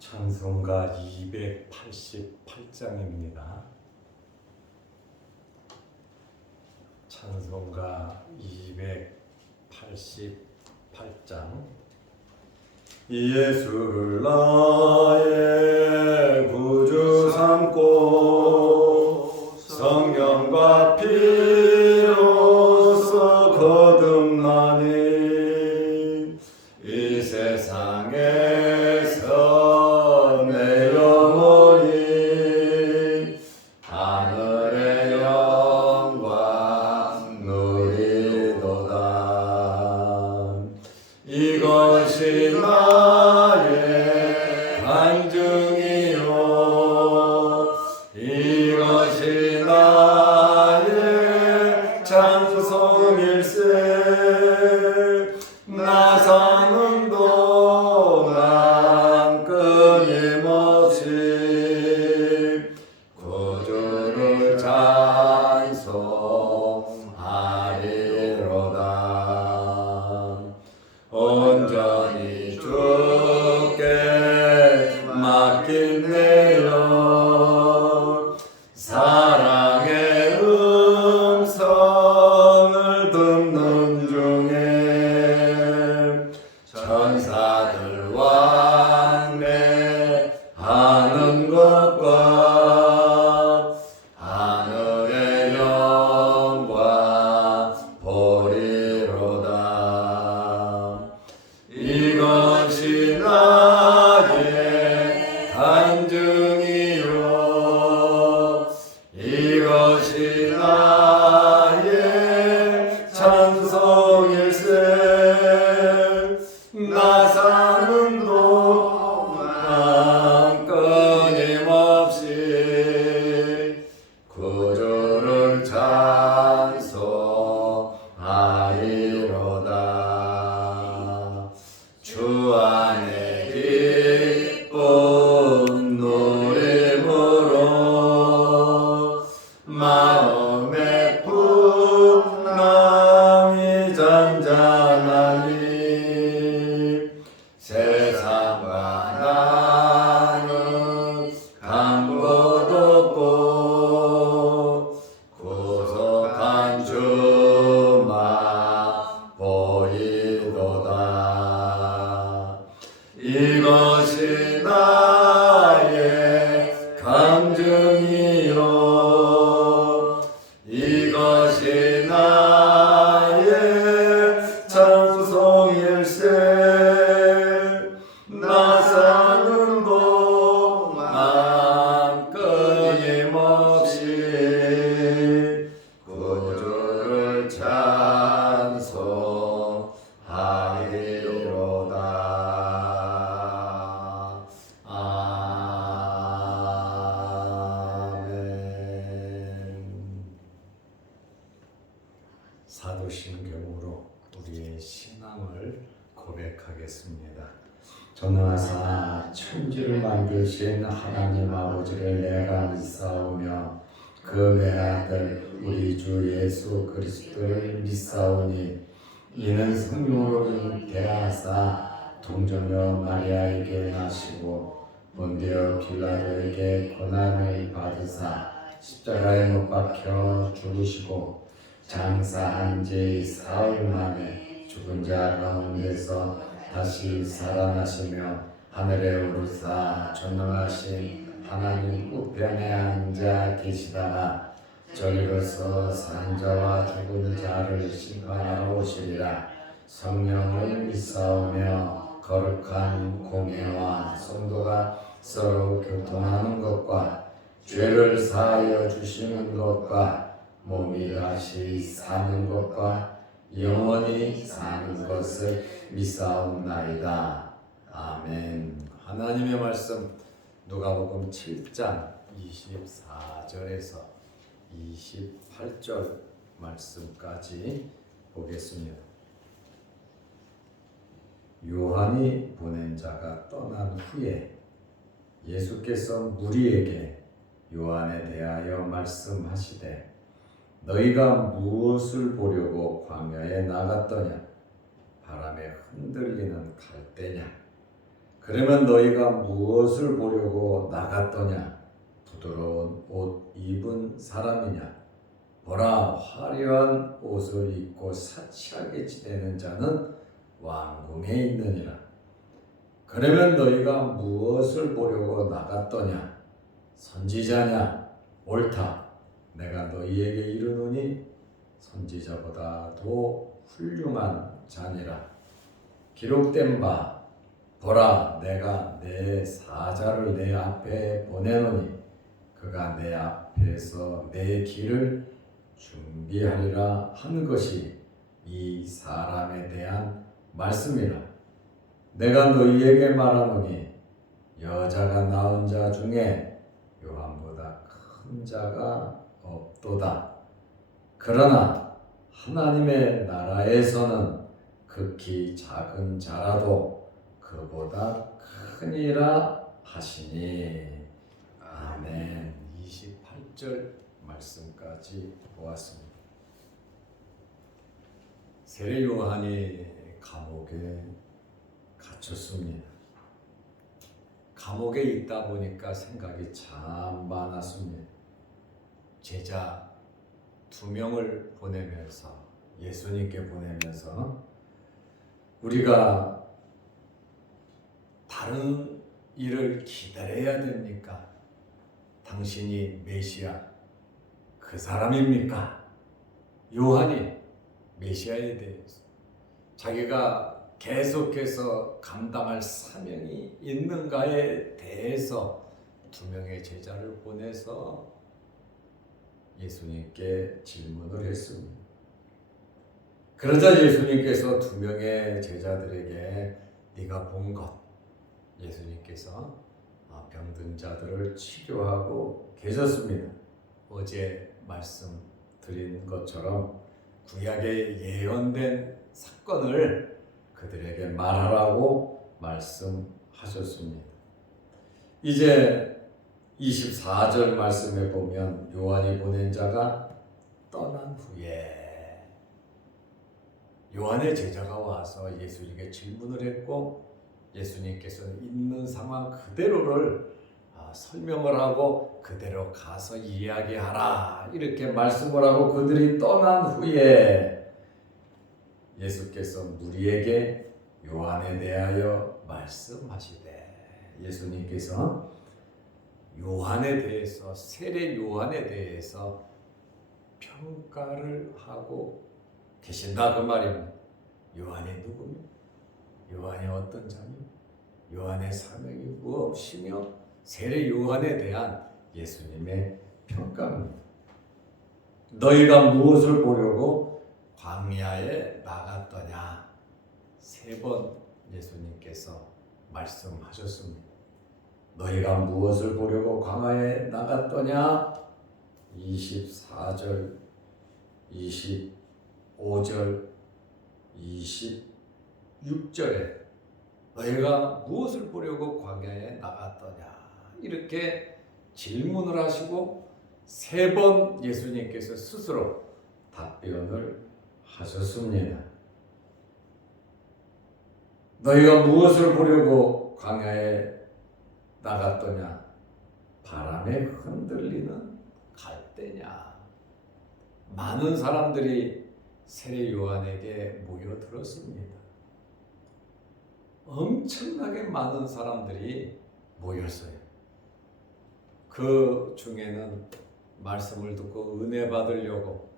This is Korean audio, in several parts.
찬송가 288장입니다. 찬송가 288장. 예수를 나의 구주 삼고 성령과 피로써 거듭나니 이 세상에서 내 영혼이 하늘의 영광 누리도다. 이것이 나의 간증이요, 이것이 나의 찬송일세. 나 사는 동안 끊임없이 구주를 찬송하리로다. 온전히 주께 맡긴 내 영, 사랑의 음성을 듣는 중에 천사들 왕래하는 것과 하늘의 영광 보리로다. 이것이 나의 간증이요, 이것이 나의 찬송일세. 나 사는 동안 끊임없이 구주를 찬송하리로다. 주 안에 기쁜 노래으로 마음의 풍랑이 잔잔하니 세상과 나는 간 곳 없고 구속한 주만 보이도다. 이것이 나의 간증이요, 이것이 나의 찬송일세. 나 사는 동안 끊임없이 구주를 찬송하리로다. 아멘. 사도신경으로 우리의 신앙을 고백하겠습니다. 전능하사 천지를 만드신 하나님 아버지를 내가 믿사오며 그 외아들 우리 주 예수 그리스도를 믿사오니 이는 성령으로 잉태하사 동정녀 마리아에게 나시고 본디오 빌라도에게 고난을 받으사 십자가에 못 박혀 죽으시고 장사한 지 사흘 만에 죽은 자 가운데서 다시 살아나시며 하늘에 오르사 전능하신 하나님 우편에 앉아 계시다가 저리로서 산 자와 죽은 자를 심판하러 오시리라. 성령을 믿사오며 거룩한 공예와 성도가 서로 교통하는 것과 죄를 사하여 주시는 것과 몸이 다시 사는 것과 영원히 사는 것을 믿사옵나이다. 아멘. 하나님의 말씀 누가복음 7장 24절에서 28절 말씀까지 보겠습니다. 요한이 보낸 자가 떠난 후에 예수께서 무리에게 요한에 대하여 말씀하시되 너희가 무엇을 보려고 광야에 나갔더냐? 바람에 흔들리는 갈대냐? 그러면 너희가 무엇을 보려고 나갔더냐? 부드러운 옷 입은 사람이냐? 보라, 화려한 옷을 입고 사치하게 지내는 자는 왕궁에 있느니라. 그러면 너희가 무엇을 보려고 나갔더냐? 선지자냐? 옳다. 내가 너희에게 이르노니 선지자보다도 훌륭한 자니라. 기록된 바, 보라, 내가 내 사자를 내 앞에 보내노니 그가 내 앞에서 내 길을 준비하리라 한 것이 이 사람에 대한 말씀이라. 내가 너희에게 말하노니 여자가 낳은 자 중에 요한보다 큰 자가 없도다. 그러나 하나님의 나라에서는 극히 작은 자라도 그보다 크니라 하시니. 아멘. 28절 말씀까지 보았습니다. 세례 요한이 감옥에 갇혔습니다. 감옥에 있다 보니까 생각이 참 많았습니다. 제자 2명을 보내면서, 예수님께 보내면서, 우리가 다른 일을 기다려야 됩니까? 당신이 메시아 그 사람입니까? 요한이 메시아에 대해서 자기가 계속해서 감당할 사명이 있는가에 대해서 2명의 제자를 보내서 예수님께 질문을 했습니다. 그러자 예수님께서 2명의 제자들에게 네가 본 것, 예수님께서 병든 자들을 치료하고 계셨습니다. 어제 말씀드린 것처럼 구약에 예언된 사건을 그들에게 말하라고 말씀하셨습니다. 이제 24절 말씀에 보면 요한이 보낸 자가 떠난 후에 요한의 제자가 와서 예수님께 질문을 했고, 예수님께서는 있는 상황 그대로를 설명을 하고 그대로 가서 이야기하라 이렇게 말씀을 하고 그들이 떠난 후에 예수께서 무리에게 요한에 대하여 말씀하시되, 예수님께서 요한에 대해서, 세례 요한에 대해서 평가를 하고 계신다 그 말입니다. 요한이 누구며, 요한이 어떤 자며, 요한의 사명이 무엇이며, 세례 요한에 대한 예수님의 평가입니다. 너희가 무엇을 보려고 광야에 나갔더냐? 3번 예수님께서 말씀하셨습니다. 너희가 무엇을 보려고 광야에 나갔더냐? 24절, 25절, 26절에 너희가 무엇을 보려고 광야에 나갔더냐? 이렇게 질문을 하시고 3번 예수님께서 스스로 답변을 하셨습니다. 너희가 무엇을 보려고 광야에 나갔더냐? 바람에 흔들리는 갈대냐? 많은 사람들이 세례 요한에게 모여들었습니다. 엄청나게 많은 사람들이 모였어요. 그 중에는 말씀을 듣고 은혜 받으려고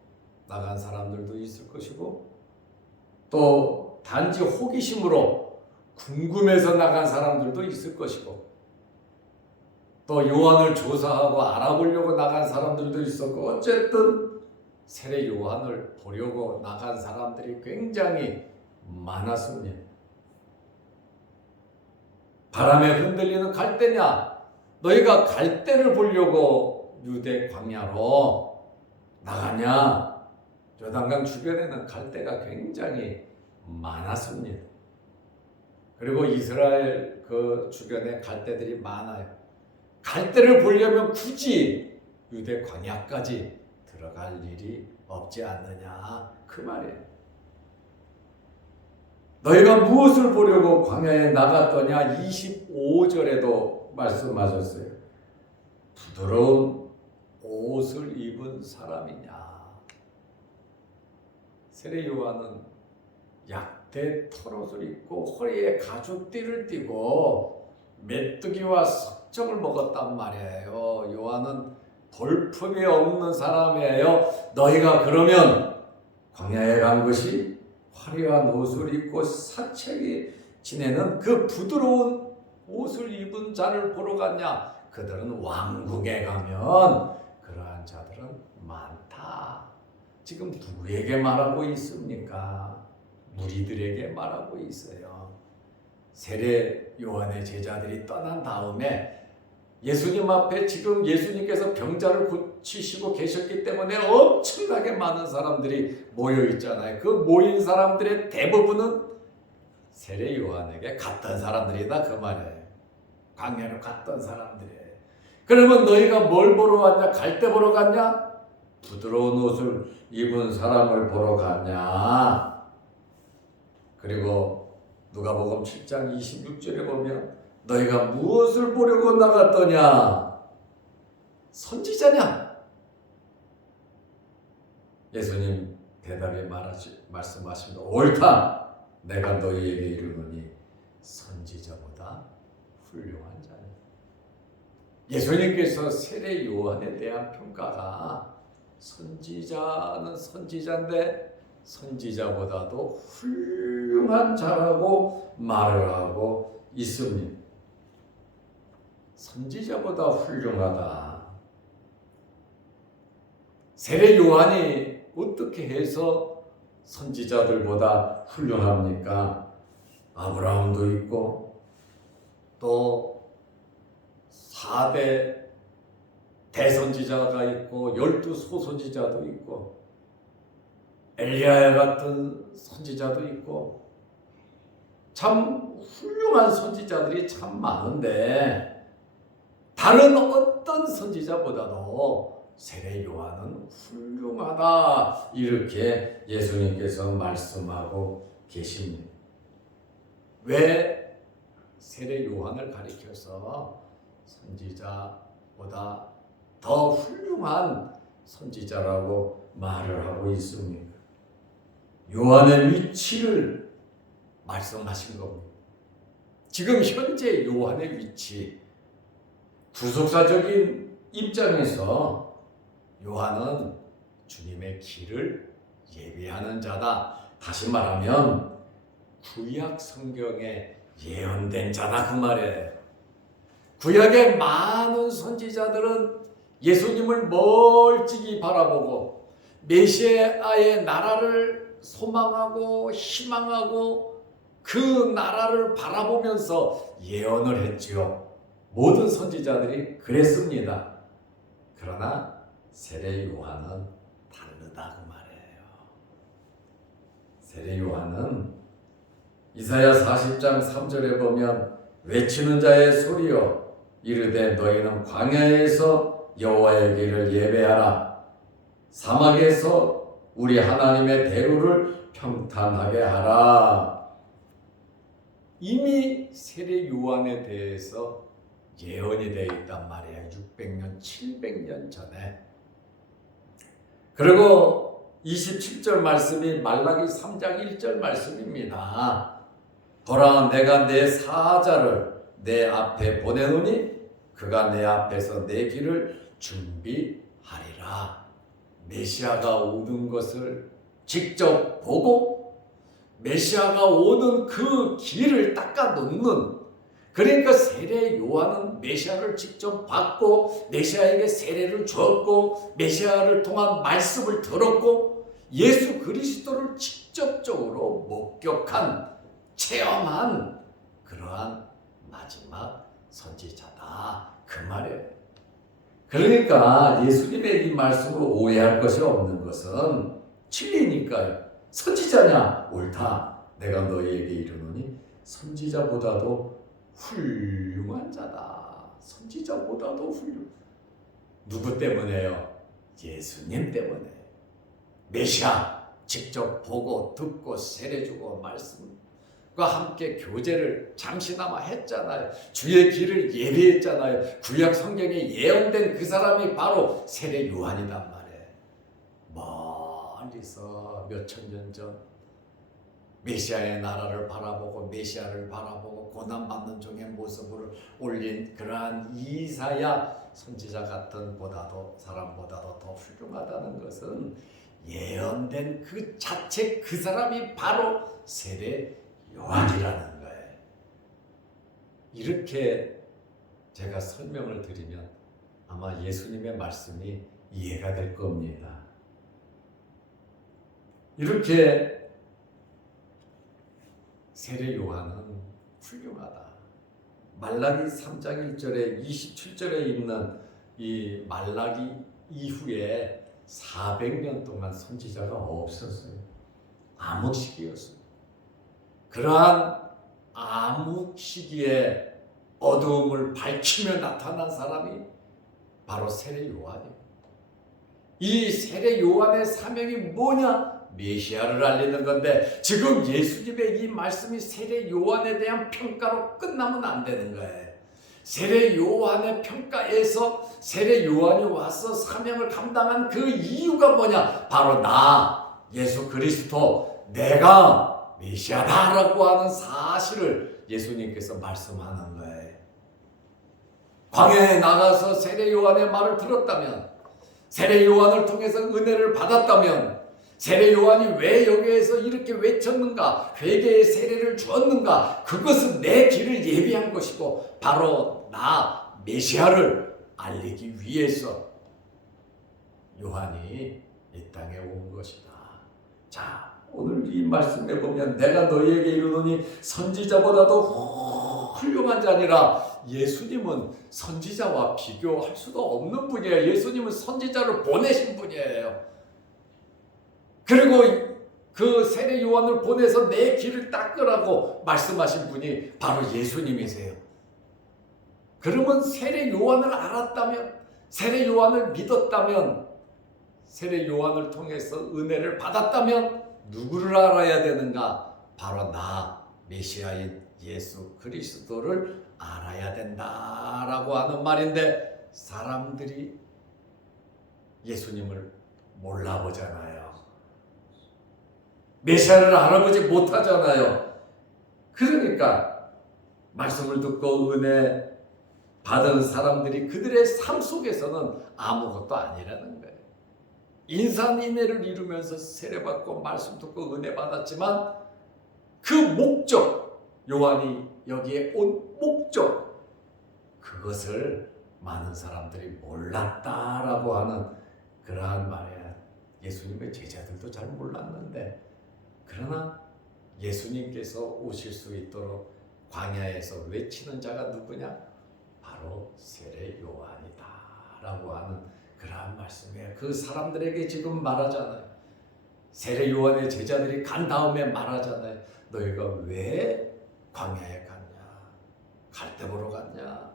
나간 사람들도 있을 것이고, 또 단지 호기심으로 궁금해서 나간 사람들도 있을 것이고, 또 요한을 조사하고 알아보려고 나간 사람들도 있었고, 어쨌든 세례 요한을 보려고 나간 사람들이 굉장히 많았습니다. 바람에 흔들리는 갈대냐? 너희가 갈대를 보려고 유대 광야로 나가냐? 요단강 주변에는 갈대가 굉장히 많았습니다. 그리고 이스라엘 그 주변에 갈대들이 많아요. 갈대를 보려면 굳이 유대 광야까지 들어갈 일이 없지 않느냐 그 말이에요. 너희가 무엇을 보려고 광야에 나갔더냐? 25절에도 말씀하셨어요. 부드러운 옷을 입은 사람이냐? 세례 요한은 약대 털옷을 입고 허리에 가죽띠를 띠고 메뚜기와 석정을 먹었단 말이에요. 요한은 볼품이 없는 사람이에요. 너희가 그러면 광야에 간 것이 화려한 옷을 입고 사책이 지내는 그 부드러운 옷을 입은 자를 보러 갔냐? 그들은 왕궁에 가면 그러한 자들은 많다. 지금 누구에게 말하고 있습니까? 무리들에게 말하고 있어요. 세례 요한의 제자들이 떠난 다음에 예수님 앞에 지금 예수님께서 병자를 고치시고 계셨기 때문에 엄청나게 많은 사람들이 모여 있잖아요. 그 모인 사람들의 대부분은 세례 요한에게 갔던 사람들이다 그 말이에요. 광야로 갔던 사람들이에요. 그러면 너희가 뭘 보러 왔냐? 갈대 보러 갔냐? 부드러운 옷을 입은 사람을 보러 갔냐? 그리고 누가복음 7장 26절에 보면 너희가 무엇을 보려고 나갔더냐? 선지자냐? 예수님 대답에 말씀하십니다. 옳다. 내가 너희에게 이르노니 선지자보다 훌륭한 자니. 예수님께서 세례 요한에 대한 평가가 선지자는 선지자인데 선지자보다도 훌륭한 자라고 말을 하고 있습니다. 선지자보다 훌륭하다. 세례 요한이 어떻게 해서 선지자들보다 훌륭합니까? 아브라함도 있고 또 4대 대선지자가 있고 12소선지자도 있고 엘리야 같은 선지자도 있고 참 훌륭한 선지자들이 참 많은데 다른 어떤 선지자보다도 세례 요한은 훌륭하다 이렇게 예수님께서 말씀하고 계십니다. 왜 세례 요한을 가리켜서 선지자보다 더 훌륭한 선지자라고 말을 하고 있습니까? 요한의 위치를 말씀하신 겁니다. 지금 현재 요한의 위치, 구속사적인 입장에서 요한은 주님의 길을 예비하는 자다. 다시 말하면 구약 성경에 예언된 자다 그 말이에요. 구약의 많은 선지자들은 예수님을 멀찍이 바라보고 메시아의 나라를 소망하고 희망하고 그 나라를 바라보면서 예언을 했지요. 모든 선지자들이 그랬습니다. 그러나 세례 요한은 다르다 그 말이에요. 세례 요한은 이사야 40장 3절에 보면 외치는 자의 소리여 이르되 너희는 광야에서 여호와의 길을 예배하라. 사막에서 우리 하나님의 대로를 평탄하게 하라. 이미 세례 요한에 대해서 예언이 되어 있단 말이에요. 600년, 700년 전에. 그리고 27절 말씀이 말라기 3장 1절 말씀입니다. 보라 내가 내 사자를 내 앞에 보내노니 그가 내 앞에서 내 길을 준비하리라. 메시아가 오는 것을 직접 보고 메시아가 오는 그 길을 닦아 놓는, 그러니까 세례 요한은 메시아를 직접 받고 메시아에게 세례를 주었고 메시아를 통한 말씀을 들었고 예수 그리스도를 직접적으로 목격한 체험한 그러한 마지막 선지자다 그 말이에요. 그러니까 예수님의 이 말씀을 오해할 것이 없는 것은 진리니까요. 선지자냐? 옳다. 내가 너희에게 이르노니 선지자보다도 훌륭한 자다. 선지자보다도 훌륭. 누구 때문에요? 예수님 때문에. 메시아 직접 보고 듣고 세례주고 말씀 함께 교제를 잠시나마 했잖아요. 주의 길을 예비했잖아요. 구약 성경에 예언된 그 사람이 바로 세례 요한이란 말이에요. 멀리서 몇천 년 전 메시아의 나라를 바라보고 메시아를 바라보고 고난받는 종의 모습을 올린 그러한 이사야 선지자 같은 사람보다도 더 훌륭하다는 것은 예언된 그 자체 그 사람이 바로 세례 요한이라는 거예요. 이렇게 제가 설명을 드리면 아마 예수님의 말씀이 이해가 될 겁니다. 이렇게 세례 요한은 훌륭하다. 말라기 3장 1절에 27절에 있는 이 말라기 이후에 400년 동안 선지자가 없었어요. 암흑 시기였어요. 그러한 암흑 시기에 어두움을 밝히며 나타난 사람이 바로 세례 요한이에요. 이 세례 요한의 사명이 뭐냐? 메시아를 알리는 건데 지금 예수님의 이 말씀이 세례 요한에 대한 평가로 끝나면 안 되는 거예요. 세례 요한의 평가에서 세례 요한이 와서 사명을 감당한 그 이유가 뭐냐? 바로 나 예수 그리스도 내가 메시아다라고 하는 사실을 예수님께서 말씀하는 거예요. 광야에 나가서 세례 요한의 말을 들었다면, 세례 요한을 통해서 은혜를 받았다면, 세례 요한이 왜 여기에서 이렇게 외쳤는가? 회개의 세례를 주었는가? 그것은 내 길을 예비한 것이고 바로 나 메시아를 알리기 위해서 요한이 이 땅에 온 것이다. 자, 오늘 이 말씀에 보면 내가 너희에게 이르노니 선지자보다도 훌륭한 자니라. 예수님은 선지자와 비교할 수도 없는 분이에요. 예수님은 선지자를 보내신 분이에요. 그리고 그 세례 요한을 보내서 내 길을 닦으라고 말씀하신 분이 바로 예수님이세요. 그러면 세례 요한을 알았다면, 세례 요한을 믿었다면, 세례 요한을 통해서 은혜를 받았다면 누구를 알아야 되는가? 바로 나 메시아인 예수 그리스도를 알아야 된다라고 하는 말인데 사람들이 예수님을 몰라보잖아요. 메시아를 알아보지 못하잖아요. 그러니까 말씀을 듣고 은혜 받은 사람들이 그들의 삶 속에서는 아무것도 아니라는 거예요. 인산인해를 이루면서 세례받고 말씀 듣고 은혜 받았지만 그 목적, 요한이 여기에 온 목적, 그것을 많은 사람들이 몰랐다라고 하는 그러한 말이야. 예수님의 제자들도 잘 몰랐는데, 그러나 예수님께서 오실 수 있도록 광야에서 외치는 자가 누구냐? 바로 세례 요한이다 라고 하는 그러한 말씀이에요. 그 사람들에게 지금 말하잖아요. 세례 요한의 제자들이 간 다음에 말하잖아요. 너희가 왜 광야에 갔냐? 갈대 보러 갔냐?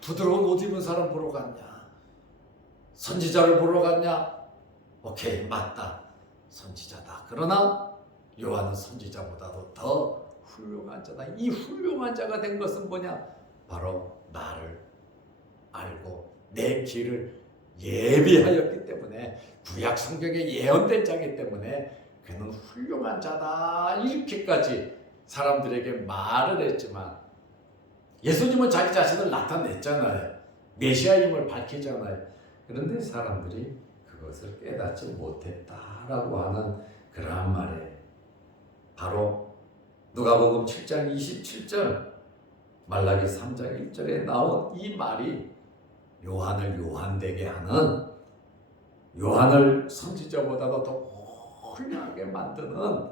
부드러운 옷 입은 사람 보러 갔냐? 선지자를 보러 갔냐? 오케이, 맞다. 선지자다. 그러나 요한은 선지자보다도 더 훌륭한 자다. 이 훌륭한 자가 된 것은 뭐냐? 바로 나를 알고 내 길을 예비하였기 때문에, 구약 성경에 예언된 자이기 때문에 그는 훌륭한 자다. 이렇게까지 사람들에게 말을 했지만 예수님은 자기 자신을 나타냈잖아요. 메시아임을 밝히잖아요. 그런데 사람들이 그것을 깨닫지 못했다라고 하는 그러한 말에 바로 누가복음 7장 27절, 말라기 3장 1절에 나온 이 말이 요한을 요한되게 하는, 요한을 선지자보다도 더 훌륭하게 만드는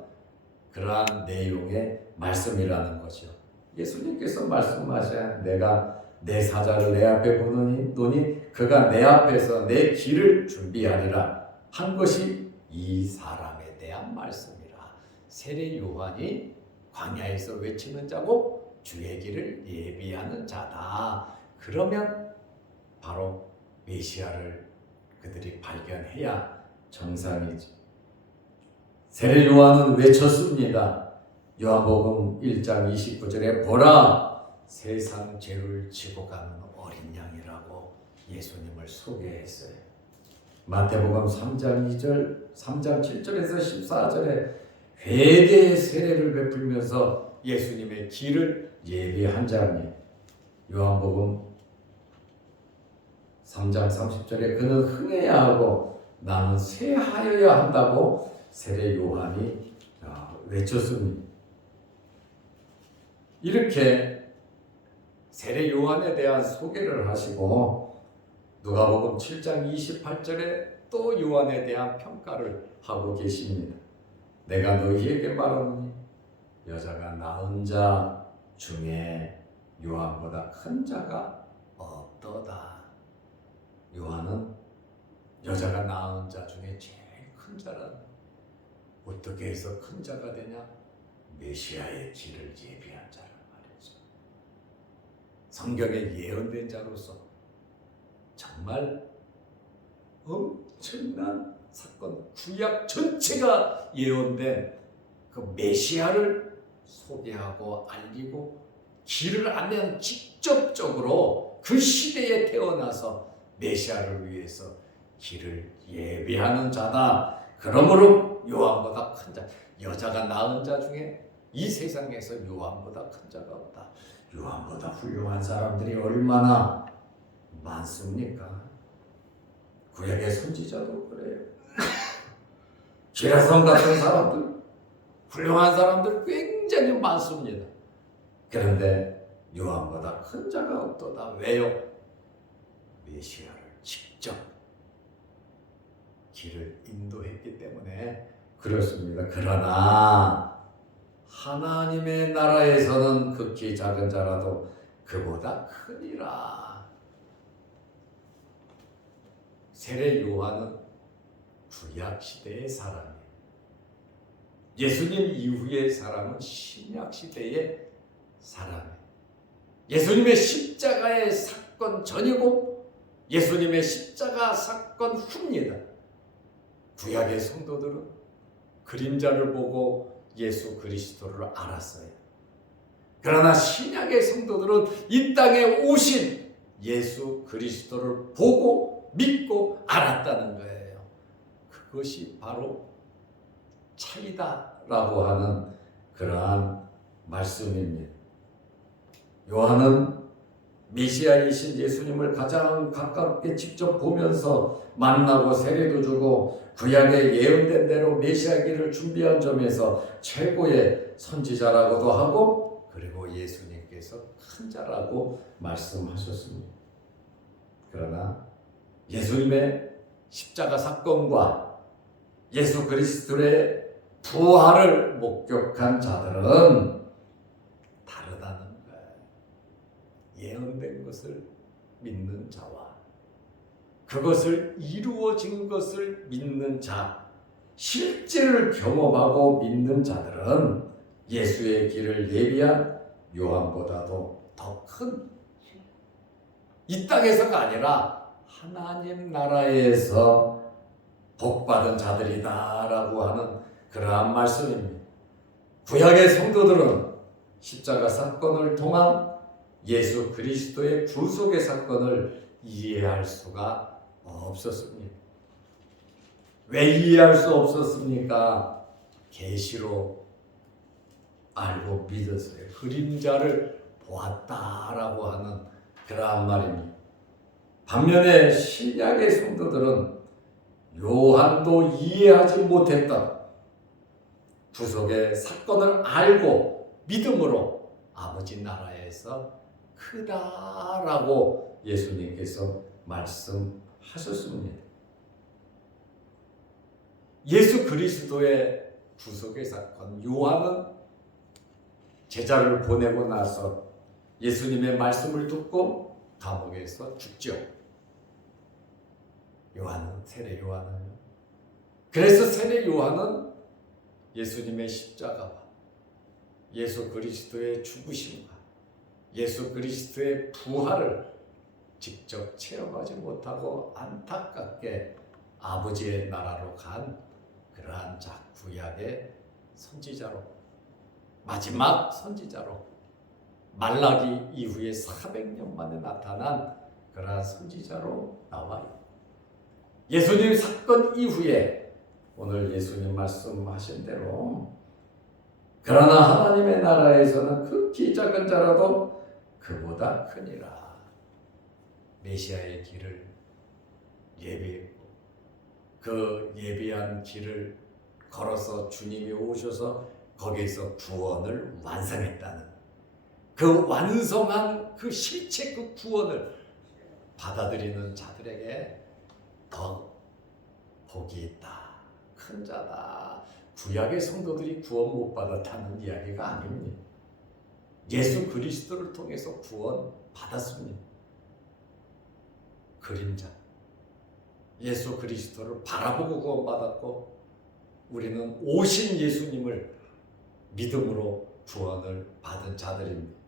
그러한 내용의 말씀이라는 것이요. 예수님께서 말씀하신 내가 내 사자를 내 앞에 보노니 그가 내 앞에서 내 길을 준비하리라 한 것이 이 사람에 대한 말씀이라. 세례 요한이 광야에서 외치는 자고 주의 길을 예비하는 자다. 그러면 바로 메시아를 그들이 발견해야 정상이지. 세례 요한은 외쳤습니다. 요한복음 1장 29절에 보라 세상 죄를 지고 가는 어린 양이라고 예수님을 소개했어요. 마태복음 3장 2절, 3장 7절에서 14절에 회개의 세례를 베풀면서 예수님의 길을 예비한 자니 요한복음 3장 30절에 그는 흥해야 하고 나는 쇠하여야 한다고 세례 요한이 외쳤습니다. 이렇게 세례 요한에 대한 소개를 하시고 누가복음 7장 28절에 또 요한에 대한 평가를 하고 계십니다. 내가 너희에게 말하노니 여자가 낳은 자 중에 요한보다 큰 자가 없도다. 요한은 여자가 낳은 자 중에 제일 큰 자라는, 어떻게 해서 큰 자가 되냐? 메시아의 길을 예비한 자란 말이죠. 성경에 예언된 자로서 정말 엄청난 사건, 구약 전체가 예언된 그 메시아를 소개하고 알리고 길을 알면 직접적으로 그 시대에 태어나서 메시아를 위해서 길을 예비하는 자다. 그러므로 요한보다 큰 자, 여자가 낳은 자 중에 이 세상에서 요한보다 큰 자가 없다. 요한보다 훌륭한 사람들이 얼마나 많습니까? 구약의 선지자도 그래요. 기라성 같은 사람들, 훌륭한 사람들 굉장히 많습니다. 그런데 요한보다 큰 자가 없도다. 왜요? 메시아를 직접 길을 인도했기 때문에 그렇습니다. 그러나 하나님의 나라에서는 극히 작은 자라도 그보다 크니라. 세례 요한은 구약 시대의 사람이에요. 예수님 이후의 사람은 신약 시대의 사람이에요. 예수님의 십자가의 사건 전이고 예수님의 십자가 사건 후입니다. 구약의 성도들은 그림자를 보고 예수 그리스도를 알았어요. 그러나 신약의 성도들은 이 땅에 오신 예수 그리스도를 보고 믿고 알았다는 거예요. 그것이 바로 차이다라고 하는 그러한 말씀입니다. 요한은 메시아이신 예수님을 가장 가깝게 직접 보면서 만나고 세례도 주고 구약에 예언된 대로 메시아 길을 준비한 점에서 최고의 선지자라고도 하고, 그리고 예수님께서 큰 자라고 말씀하셨습니다. 그러나 예수님의 십자가 사건과 예수 그리스도의 부활을 목격한 자들은 다르다는 거예요. 예언된 것을 믿는 자와 그것을 이루어진 것을 믿는 자, 실제를 경험하고 믿는 자들은 예수의 길을 예비한 요한보다도 더 큰, 이 땅에서가 아니라 하나님 나라에서 복받은 자들이다라고 하는 그러한 말씀입니다. 구약의 성도들은 십자가 사건을 통한 예수 그리스도의 구속의 사건을 이해할 수가 없었습니다. 왜 이해할 수 없었습니까? 계시로 알고 믿었어요. 그림자를 보았다라고 하는 그러한 말입니다. 반면에 신약의 성도들은 요한도 이해하지 못했던 구속의 사건을 알고 믿음으로 아버지 나라에서 크다라고 예수님께서 말씀하셨습니다. 예수 그리스도의 구속의 사건, 요한은 제자를 보내고 나서 예수님의 말씀을 듣고 감옥에서 죽죠. 세례 요한은요. 그래서 세례 요한은 예수님의 십자가와 예수 그리스도의 죽으심과 예수 그리스도의 부활을 직접 체험하지 못하고 안타깝게 아버지의 나라로 간 그러한 구약의 선지자로, 마지막 선지자로, 말라기 이후에 400년 만에 나타난 그러한 선지자로 나와요. 예수님 사건 이후에 오늘 예수님 말씀하신 대로 그러나 하나님의 나라에서는 극히 작은 자라도 그보다 크니라. 메시아의 길을 예비했고 그 예비한 길을 걸어서 주님이 오셔서 거기에서 구원을 완성했다는 그 완성한 그 실체 그 구원을 받아들이는 자들에게 더 복이 있다. 큰 자다. 구약의 성도들이 구원 못 받았다는 이야기가 아닙니다. 예수 그리스도를 통해서 구원 받았습니다. 그림자. 예수 그리스도를 바라보고 구원 받았고 우리는 오신 예수님을 믿음으로 구원을 받은 자들입니다.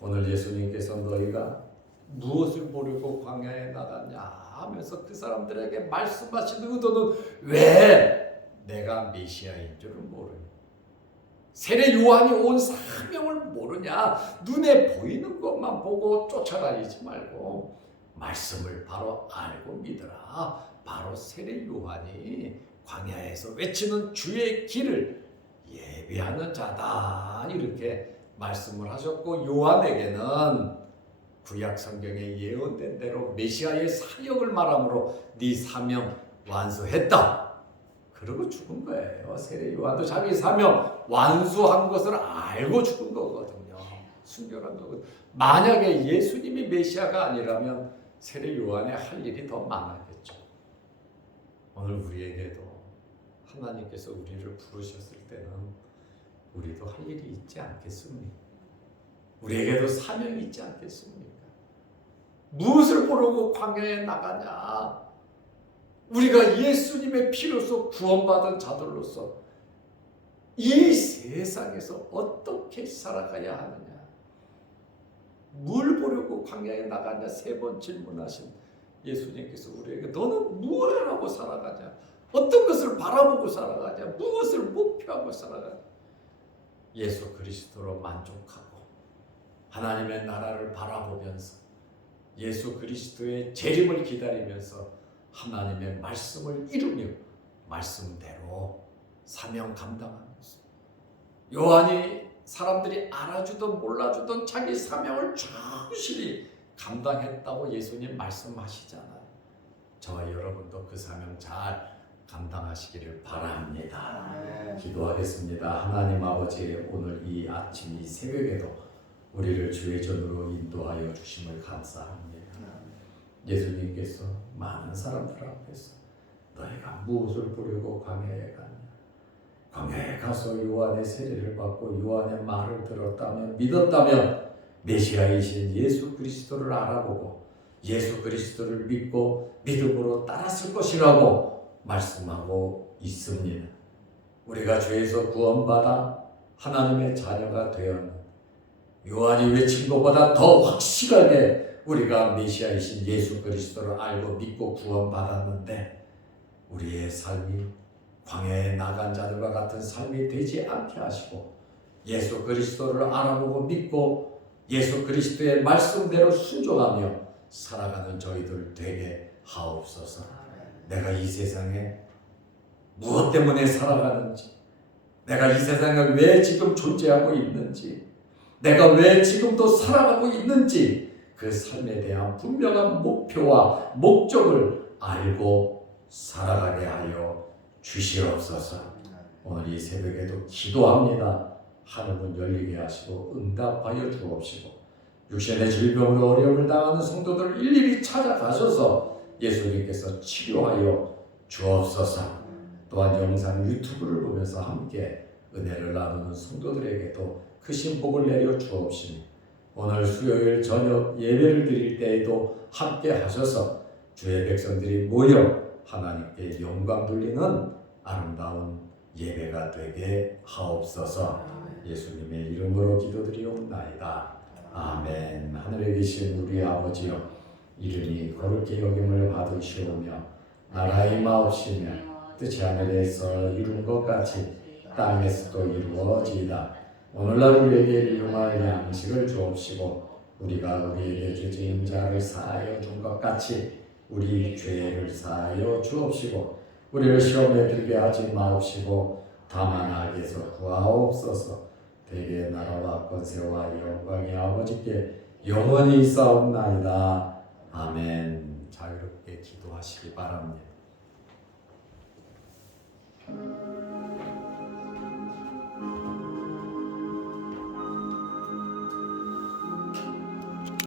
오늘 예수님께서 너희가 무엇을 보려고 광야에 나갔냐 하면서 그 사람들에게 말씀하신 의도는 왜 내가 메시아인 줄을 모르냐, 세례 요한이 온 사명을 모르냐, 눈에 보이는 것만 보고 쫓아다니지 말고 말씀을 바로 알고 믿으라. 바로 세례 요한이 광야에서 외치는 주의 길을 예비하는 자다 이렇게 말씀을 하셨고 요한에게는 구약 성경에 예언된 대로 메시아의 사역을 말함으로 네 사명 완수했다. 그러고 죽은 거예요. 세례 요한도 자기 사명 완수한 것을 알고 죽은 거거든요. 순결한 거거든요. 만약에 예수님이 메시아가 아니라면 세례 요한의 할 일이 더 많았겠죠. 오늘 우리에게도 하나님께서 우리를 부르셨을 때는 우리도 할 일이 있지 않겠습니까? 우리에게도 사명이 있지 않겠습니까? 무엇을 보려고 광야에 나가냐? 우리가 예수님의 피로서 구원받은 자들로서 이 세상에서 어떻게 살아가야 하느냐? 뭘 보려고 광야에 나가냐? 3번 질문하신 예수님께서 우리에게 너는 무엇을 하고 살아가냐? 어떤 것을 바라보고 살아가냐? 무엇을 목표하고 살아가냐? 예수 그리스도로 만족하고 하나님의 나라를 바라보면서 예수 그리스도의 재림을 기다리면서 하나님의 말씀을 이루며 말씀대로 사명 감당하면서 요한이 사람들이 알아주든 몰라주든 자기 사명을 충실히 감당했다고 예수님 말씀하시잖아요. 저와 여러분도 그 사명 잘 감당하시기를 바랍니다. 기도하겠습니다. 하나님 아버지, 오늘 이 아침 이 새벽에도 우리를 주의 전으로 인도하여 주심을 감사합니다. 예수님께서 많은 사람들 앞에서 너희가 무엇을 보려고 광야에 갔냐? 광야에 가서 요한의 세례를 받고 요한의 말을 들었다면 믿었다면 메시아이신 예수 그리스도를 알아보고 예수 그리스도를 믿고 믿음으로 따랐을 것이라고 말씀하고 있습니다. 우리가 죄에서 구원받아 하나님의 자녀가 되었는 요한이 외친 것보다 더 확실하게 우리가 메시아이신 예수 그리스도를 알고 믿고 구원받았는데 우리의 삶이 광야에 나간 자들과 같은 삶이 되지 않게 하시고 예수 그리스도를 알아보고 믿고 예수 그리스도의 말씀대로 순종하며 살아가는 저희들 되게 하옵소서. 내가 이 세상에 무엇 때문에 살아가는지, 내가 이 세상에 왜 지금 존재하고 있는지, 내가 왜 지금도 살아가고 있는지 그 삶에 대한 분명한 목표와 목적을 알고 살아가게 하여 주시옵소서. 오늘 이 새벽에도 기도합니다. 하늘문 열리게 하시고 응답하여 주옵시고 육신의 질병으로 어려움을 당하는 성도들을 일일이 찾아가셔서 예수님께서 치료하여 주옵소서. 또한 영상 유튜브를 보면서 함께 은혜를 나누는 성도들에게도 크신 복을 내려 주옵시니 오늘 수요일 저녁 예배를 드릴 때에도 함께 하셔서 주의 백성들이 모여 하나님께 영광 돌리는 아름다운 예배가 되게 하옵소서. 예수님의 이름으로 기도드리옵나이다. 아멘. 하늘에 계신 우리 아버지여, 이름이 거룩히 여김을 받으시오며 나라의 마옵시며 뜻이 하늘에서 이룬 것 같이 땅에서도 이루어지이다. 오늘날 우리에게 일용할 양식을 주옵시고 우리가 우리에게 죄지은 자를 사하여 준 것 같이 우리 죄를 사하여 주옵시고 우리를 시험에 들게 하지 마옵시고 다만 악에서 구하옵소서. 대개 나라와 권세와 영광이 아버지께 영원히 있사옵나이다. 아멘. 자유롭게 기도하시기 바랍니다.